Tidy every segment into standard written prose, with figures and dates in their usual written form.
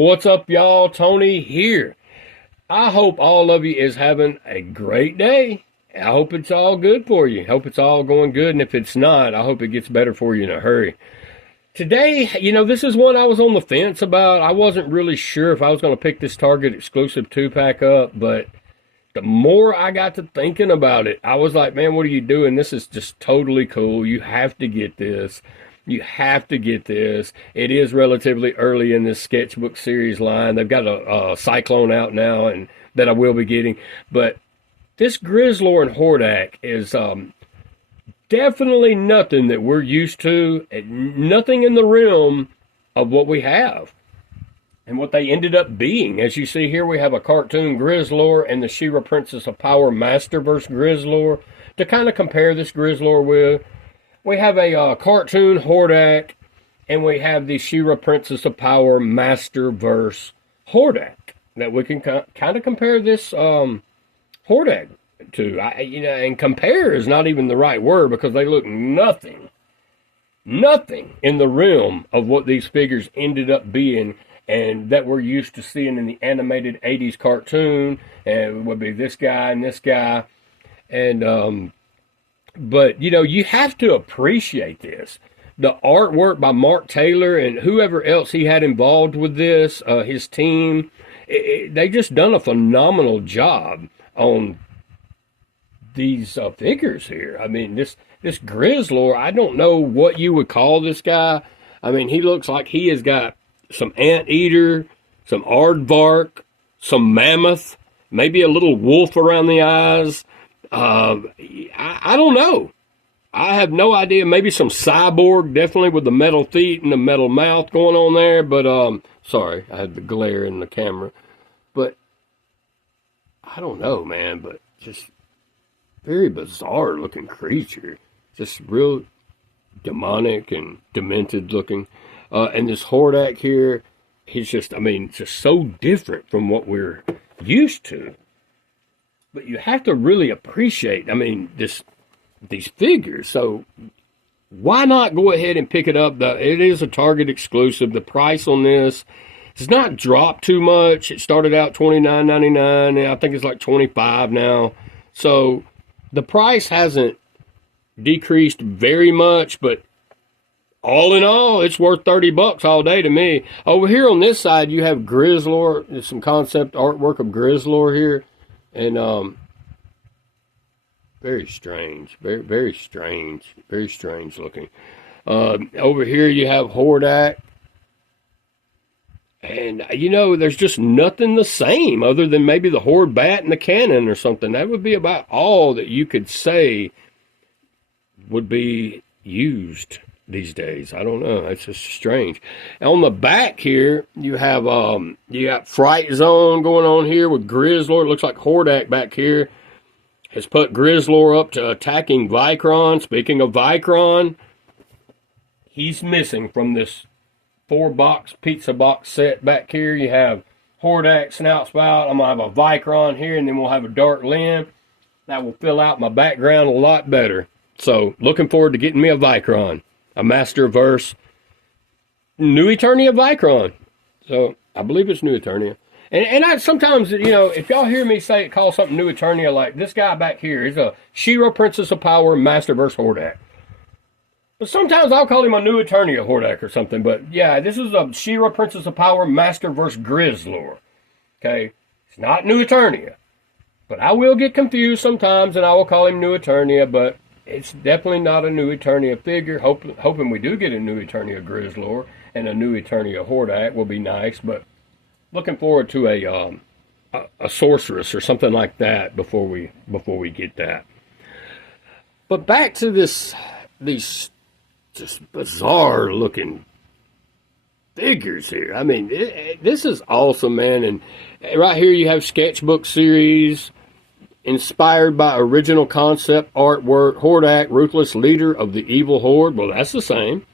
What's up, y'all? Tony here. I hope all of you is having a great day. I hope it's all good for you. Hope it's all going good, and if it's not, I hope it gets better for you in a hurry. Today, this is one I was on the fence about. I wasn't really sure if I was going to pick this Target exclusive 2-pack up, but the more I got to thinking about it, I was like, man, what are you doing? This is just totally cool. You have to get this. You have to get this. It is relatively early in this Sketchbook series line. They've got a Cyclone out now, and that I will be getting. But this Grizzlor and Hordak is definitely nothing that we're used to. Nothing in the realm of what we have and what they ended up being. As you see here, we have a cartoon Grizzlor and the She-Ra Princess of Power Masterverse Grizzlor to kind of compare this Grizzlor with. We have a cartoon Hordak, and we have the She-Ra Princess of Power Masterverse Hordak that we can kind of compare this Hordak to. And compare is not even the right word because they look nothing in the realm of what these figures ended up being and that we're used to seeing in the animated 80s cartoon. And it would be this guy and this guy. And, but, you have to appreciate this. The artwork by Mark Taylor and whoever else he had involved with this, his team, they just done a phenomenal job on these figures here. I mean, this Grizzlor, I don't know what you would call this guy. I mean, he looks like he has got some anteater, some aardvark, some mammoth, maybe a little wolf around the eyes. I don't know. I have no idea. Maybe some cyborg, definitely with the metal feet and the metal mouth going on there. But, sorry, I had the glare in the camera. But, I don't know, man. But just very bizarre looking creature. Just real demonic and demented looking. And this Hordak here, he's just, just so different from what we're used to. But you have to really appreciate, these figures. So why not go ahead and pick it up? It is a Target exclusive. The price on this has not dropped too much. It started out $29.99, and I think it's like $25 now. So the price hasn't decreased very much, but all in all, it's worth $30 all day to me. Over here on this side, you have Grizzlor. There's some concept artwork of Grizzlor here. And, very strange, very strange looking. Over here you have Hordak. And, there's just nothing the same other than maybe the Horde bat and the cannon or something. That would be about all that you could say would be used these days. I don't know. It's just strange. On the back here, you have you got Fright Zone going on here with Grizzlor. It looks like Hordak back here has put Grizzlor up to attacking Vicron. Speaking of Vicron, he's missing from this 4-box pizza box set back here. You have Hordak Snout Spout. I'm going to have a Vicron here, and then we'll have a Dark Limb. That will fill out my background a lot better. So, looking forward to getting me a Vicron. A Masterverse New Eternia Vicron. So, I believe it's New Eternia. And I sometimes, if y'all hear me call something New Eternia, like this guy back here is a She-Ra Princess of Power Masterverse Hordak. But sometimes I'll call him a New Eternia Hordak or something. But yeah, this is a She-Ra Princess of Power Masterverse Grizzlor. Okay? It's not New Eternia. But I will get confused sometimes and I will call him New Eternia, but it's definitely not a New Eternia figure. Hoping we do get a New Eternia Grizzlor and a New Eternia Hordak will be nice. But looking forward to a sorceress or something like that before we get that. But back to these just bizarre looking figures here. This is awesome, man. And right here you have Sketchbook series. Inspired by original concept artwork, Hordak, ruthless leader of the evil horde. Well, that's the same.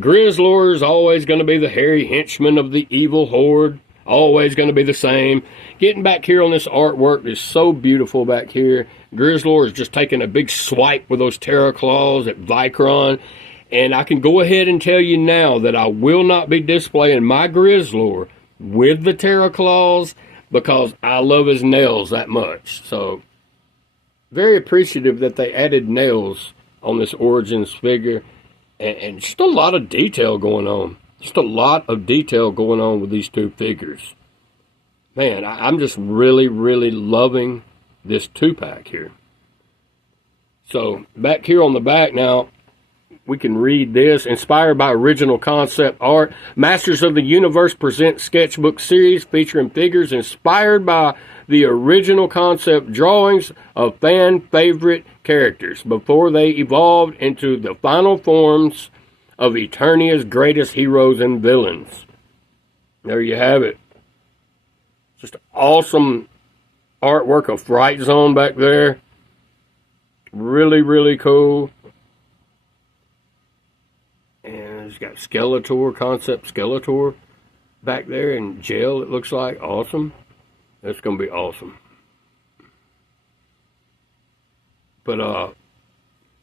Grizzlor is always going to be the hairy henchman of the evil horde. Always going to be the same. Getting back here on this artwork is so beautiful back here. Grizzlor is just taking a big swipe with those Terra Claws at Vicron. And I can go ahead and tell you now that I will not be displaying my Grizzlor with the Terra Claws because I love his nails that much. So, very appreciative that they added nails on this Origins figure. And just a lot of detail going on. Just a lot of detail going on with these two figures. Man, I'm just really, really loving this 2-pack here. So, back here on the back now, we can read this. Inspired by original concept art, Masters of the Universe presents Sketchbook series featuring figures inspired by the original concept drawings of fan favorite characters before they evolved into the final forms of Eternia's greatest heroes and villains. There you have it. Just awesome artwork of Fright Zone back there. Really, really cool. And it's got Skeletor, concept Skeletor back there in gel, it looks like. Awesome. That's going to be awesome. But,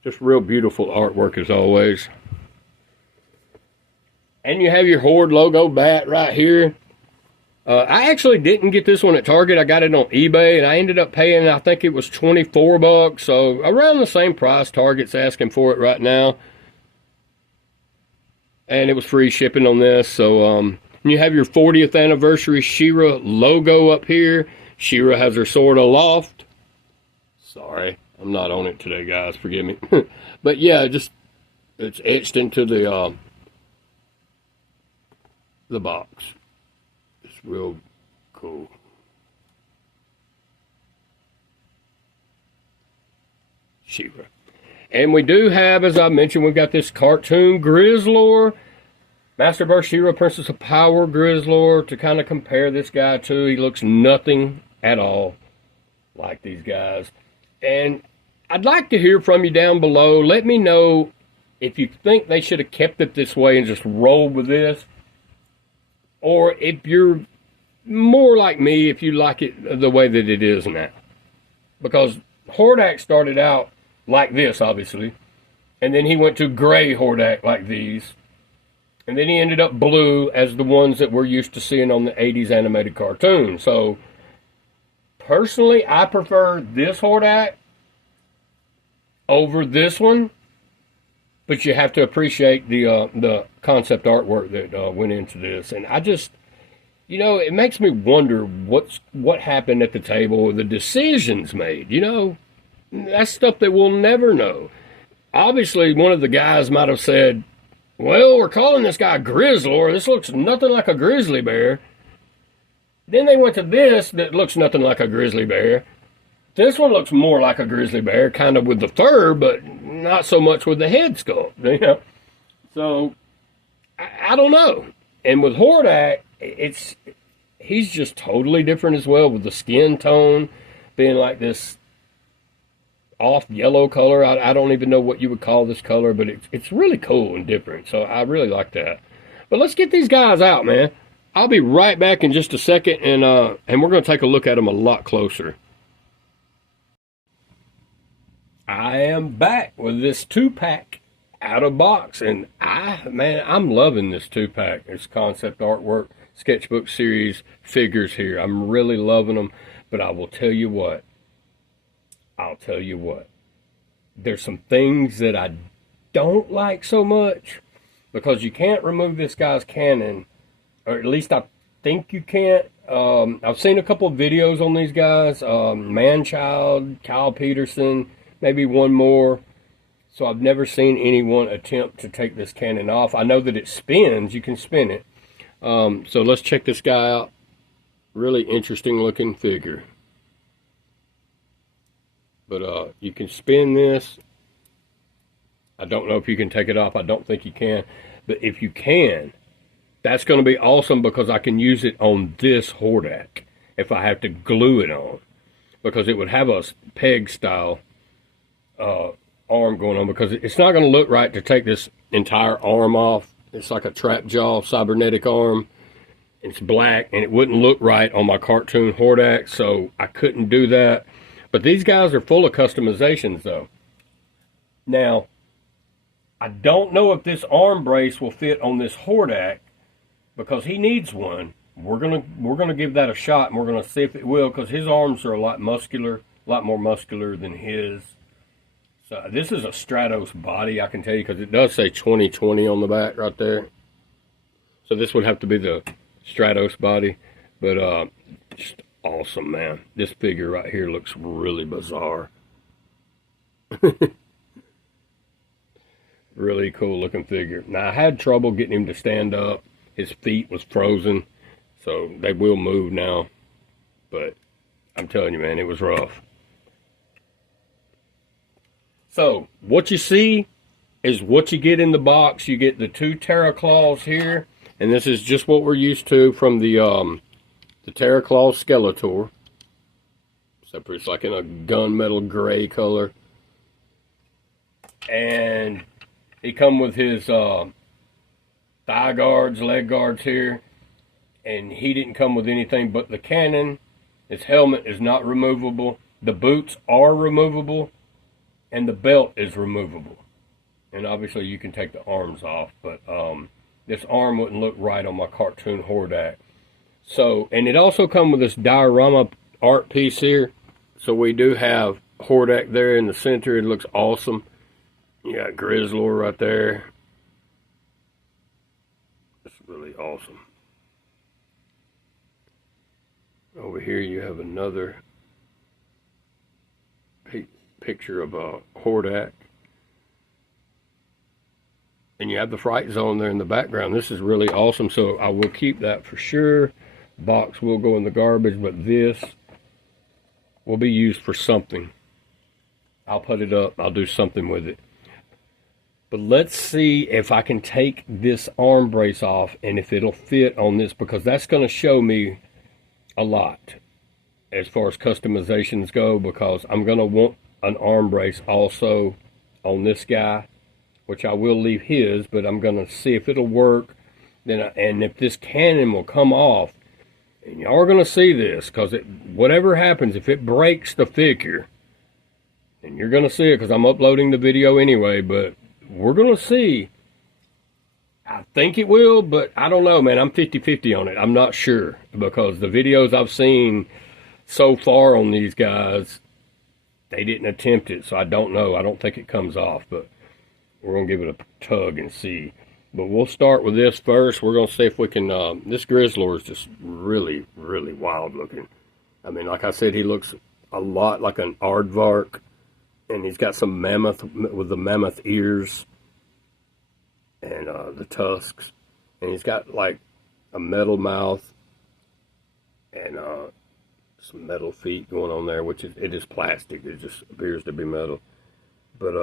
just real beautiful artwork as always. And you have your Horde logo bat right here. I actually didn't get this one at Target. I got it on eBay, and I ended up paying, I think it was $24, so around the same price Target's asking for it right now. And it was free shipping on this. So you have your 40th anniversary She-Ra logo up here. She-Ra has her sword aloft. Sorry, I'm not on it today, guys. Forgive me. But yeah, just it's etched into the box. It's real cool. She-Ra. And we do have, as I mentioned, we've got this cartoon Grizzlor. Masterverse She-Ra, Princess of Power Grizzlor. To kind of compare this guy to, he looks nothing at all like these guys. And I'd like to hear from you down below. Let me know if you think they should have kept it this way and just rolled with this. Or if you're more like me, if you like it the way that it is now. Because Hordak started out like this, obviously. And then he went to gray Hordak like these. And then he ended up blue as the ones that we're used to seeing on the 80s animated cartoon. So, personally, I prefer this Hordak over this one. But you have to appreciate the concept artwork that went into this. And I just, you know, it makes me wonder what happened at the table, the decisions made, you know. That's stuff that we'll never know. Obviously, one of the guys might have said, well, we're calling this guy Grizzlor. This looks nothing like a grizzly bear. Then they went to this that looks nothing like a grizzly bear. This one looks more like a grizzly bear, kind of with the fur, but not so much with the head sculpt, you know. So, I don't know. And with Hordak, he's just totally different as well, with the skin tone being like this off yellow color. I don't even know what you would call this color, but it's really cool and different. So I really like that. But let's get these guys out, man. I'll be right back in just a second, and we're going to take a look at them a lot closer. I am back with this 2-pack out of box, and I'm loving this 2-pack. It's concept artwork, sketchbook series figures here. I'm really loving them, but I will tell you what. There's some things that I don't like so much, because you can't remove this guy's cannon, or at least I think you can't. I've seen a couple of videos on these guys, Manchild, Kyle Peterson, maybe one more. So I've never seen anyone attempt to take this cannon off. I know that it spins, you can spin it. So let's check this guy out. Really interesting looking figure. But you can spin this. I don't know if you can take it off. I don't think you can. But if you can, that's going to be awesome, because I can use it on this Hordak if I have to glue it on. Because it would have a peg style arm going on, because it's not going to look right to take this entire arm off. It's like a trap jaw cybernetic arm. It's black, and it wouldn't look right on my cartoon Hordak, so I couldn't do that. But these guys are full of customizations, though. Now, I don't know if this arm brace will fit on this Hordak, because he needs one. we're gonna give that a shot, and we're gonna see if it will, because his arms are a lot more muscular than his. So this is a Stratos body, I can tell you, because it does say 2020 on the back right there. So this would have to be the Stratos body, but just awesome, man. This figure right here looks really bizarre. Really cool looking figure. Now, I had trouble getting him to stand up. His feet was frozen, so they will move now. But I'm telling you, man, it was rough. So what you see is what you get in the box. You get the 2 Terra Claws here, and this is just what we're used to from the Terra Claw Skeletor. Except for it's like in a gunmetal gray color. And he come with his thigh guards, leg guards here. And he didn't come with anything but the cannon. His helmet is not removable. The boots are removable. And the belt is removable. And obviously you can take the arms off. But this arm wouldn't look right on my cartoon Hordak. So, and it also comes with this diorama art piece here. So we do have Hordak there in the center. It looks awesome. You got Grizzlor right there. It's really awesome. Over here you have another picture of a Hordak. And you have the Fright Zone there in the background. This is really awesome, so I will keep that for sure. Box will go in the garbage, but this will be used for something. I'll put it up. I'll do something with it. But let's see if I can take this arm brace off and if it'll fit on this, because that's going to show me a lot as far as customizations go, because I'm going to want an arm brace also on this guy, which I will leave his, but I'm going to see if it'll work. And if this cannon will come off, and y'all are going to see this, because whatever happens, if it breaks the figure, and you're going to see it because I'm uploading the video anyway, but we're going to see. I think it will, but I don't know, man. I'm 50-50 on it. I'm not sure, because the videos I've seen so far on these guys, they didn't attempt it, so I don't know. I don't think it comes off, but we're going to give it a tug and see. But we'll start with this first. We're going to see if we can... this Grizzlor is just really, really wild looking. I mean, like I said, he looks a lot like an aardvark. And he's got some mammoth with the mammoth ears. And the tusks. And he's got like a metal mouth. And some metal feet going on there, which it is plastic. It just appears to be metal. But,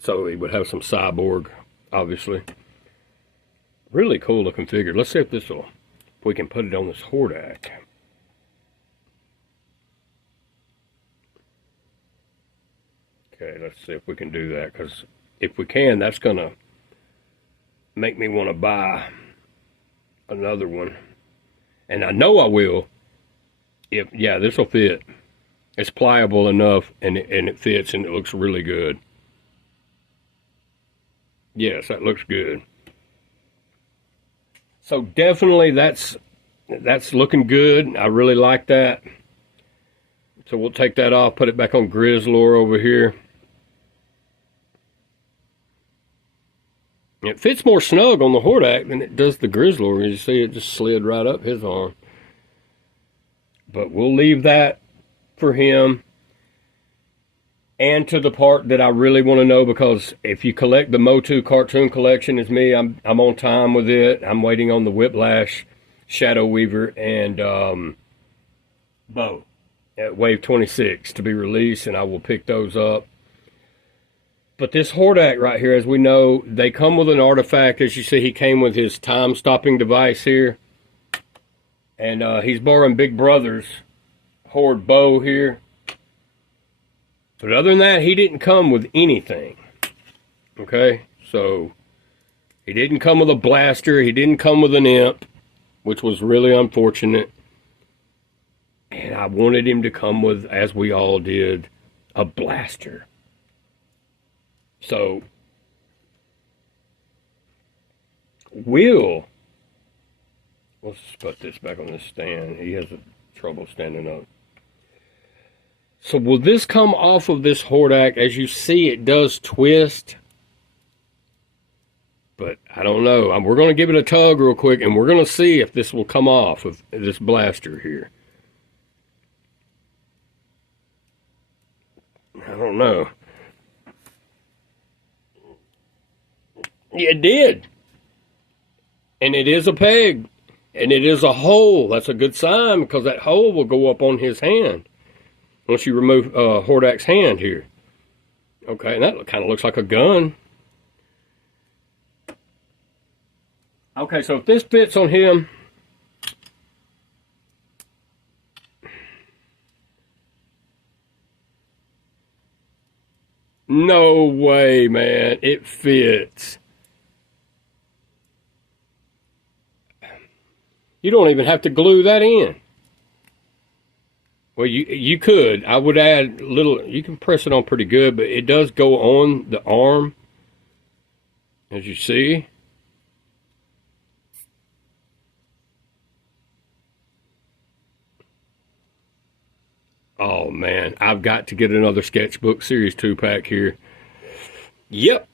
so he would have some cyborg, obviously. Really cool looking figure. Let's see if we can put it on this Hordak. Okay, let's see if we can do that, because if we can, that's going to make me want to buy another one. And I know I will. Yeah, this will fit. It's pliable enough, and it fits, and it looks really good. Yes, that looks good. So definitely that's looking good. I really like that. So we'll take that off, put it back on Grizzlor over here. It fits more snug on the Hordak than it does the Grizzlor. You see, it just slid right up his arm. But we'll leave that for him. And to the part that I really want to know, because if you collect the MOTU cartoon collection as me, I'm on time with it. I'm waiting on the Whiplash, Shadow Weaver, and Bow at Wave 26 to be released, and I will pick those up. But this Hordak right here, as we know, they come with an artifact. As you see, he came with his time-stopping device here. And he's borrowing Big Brother's Horde bow here. But other than that, he didn't come with anything. Okay? So, he didn't come with a blaster. He didn't come with an imp, which was really unfortunate. And I wanted him to come with, as we all did, a blaster. So, will Let's put this back on this stand. He has trouble standing up. So will this come off of this Hordak? As you see, it does twist. But I don't know. We're going to give it a tug real quick, and we're going to see if this will come off of this blaster here. I don't know. Yeah, it did. And it is a peg. And it is a hole. That's a good sign, because that hole will go up on his hand once you remove Hordak's hand here. Okay, and that kind of looks like a gun. Okay, so if this fits on him, no way, man, it fits. You don't even have to glue that in. Well, you could. I would add a little, you can press it on pretty good, but it does go on the arm, as you see. Oh, man, I've got to get another Sketchbook Series 2-pack here. Yep.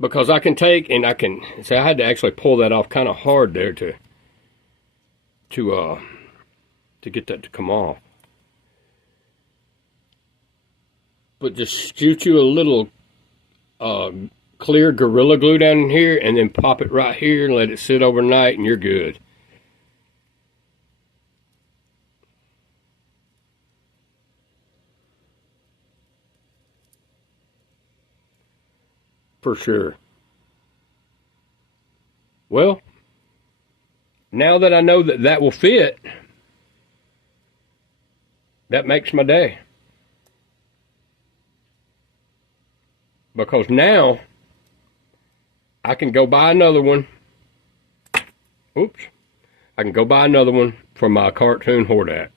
Because I can take, and I can, see, I had to actually pull that off kind of hard there to get that to come off. But just shoot you a little clear Gorilla Glue down in here, and then pop it right here and let it sit overnight, and you're good. For sure. Well, now that I know that that will fit, that makes my day. Because now I can go buy another one. Oops. I can go buy another one for my cartoon Hordak,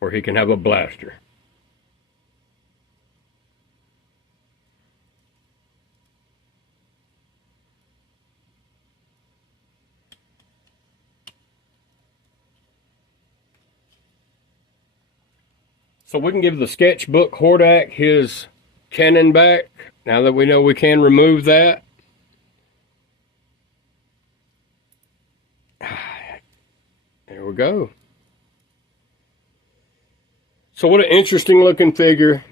where he can have a blaster. So we can give the Sketchbook Hordak his cannon back, now that we know we can remove that. There we go. So what an interesting looking figure.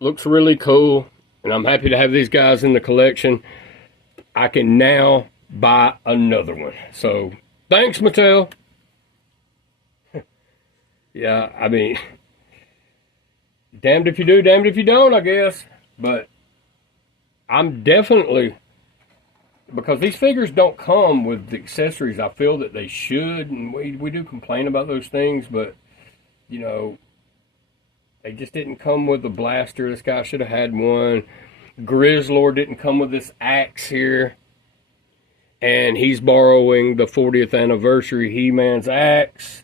Looks really cool, and I'm happy to have these guys in the collection. I can now buy another one. So thanks, Mattel. Yeah, I mean, damned if you do, damned if you don't, I guess. But I'm definitely, because these figures don't come with the accessories I feel that they should, and we do complain about those things, but, you know, they just didn't come with the blaster. This guy should have had one. Grizzlor didn't come with this axe here, and he's borrowing the 40th anniversary He-Man's axe.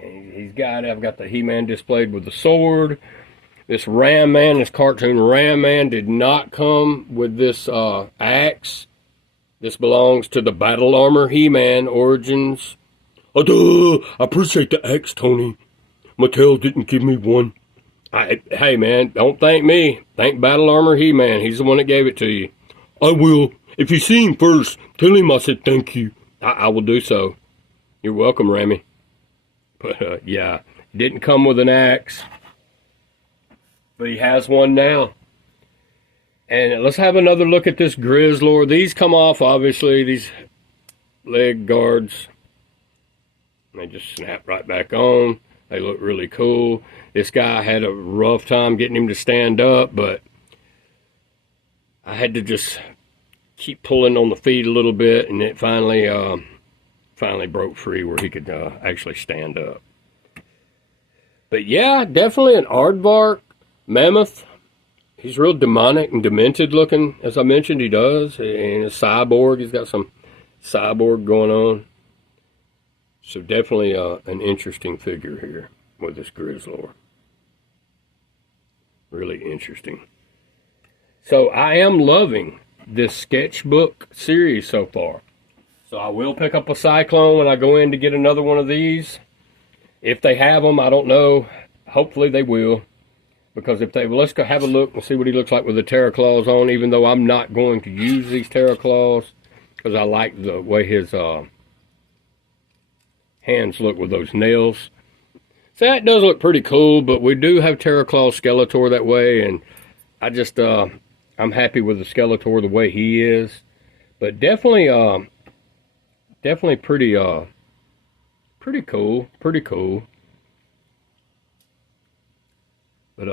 I've got the He-Man displayed with the sword. This Ram Man, this cartoon Ram Man, did not come with this axe. This belongs to the Battle Armor He-Man Origins. I appreciate the axe, Tony. Mattel didn't give me one. Hey, man, don't thank me. Thank Battle Armor He-Man. He's the one that gave it to you. I will. If you see him first, tell him I said thank you. I will do so. You're welcome, Ramy. But, yeah, didn't come with an axe. But he has one now. And let's have another look at this Grizzlor. These come off, obviously, these leg guards. They just snap right back on. They look really cool. This guy had a rough time getting him to stand up, but I had to just keep pulling on the feet a little bit, and it finally broke free where he could actually stand up. But yeah, definitely an aardvark mammoth. He's real demonic and demented looking, as I mentioned. He does, and a cyborg. He's got some cyborg going on. So definitely an interesting figure here with this Grizzlor. Really interesting. So I am loving this Sketchbook series so far. So I will pick up a Cyclone when I go in to get another one of these. If they have them, I don't know. Hopefully they will. Because if they, well, let's go have a look and see what he looks like with the Terra Claws on, even though I'm not going to use these Terra Claws. Because I like the way his hands look with those nails. So that does look pretty cool, but we do have Terra Claw Skeletor that way, and I just, I'm happy with the Skeletor the way he is. But definitely, definitely pretty cool, But,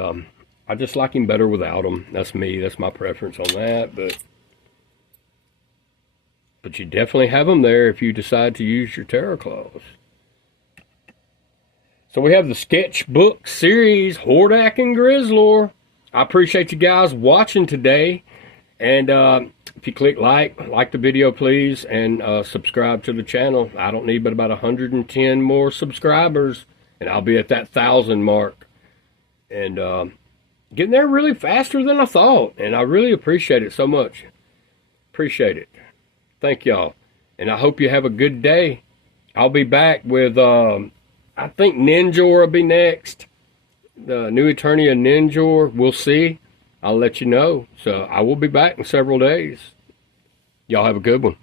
I just like him better without him. That's me, that's my preference on that, but you definitely have them there if you decide to use your Terra Claws. So we have the Sketchbook series, Hordak and Grizzlor. I appreciate you guys watching today. And if you click like the video, please, and subscribe to the channel. I don't need but about 110 more subscribers, and I'll be at that 1,000 mark. And getting there really faster than I thought, and I really appreciate it so much. Appreciate it. Thank y'all, and I hope you have a good day. I'll be back with, I think Ninjor will be next. The new Eternia Ninjor, we'll see. I'll let you know. So I will be back in several days. Y'all have a good one.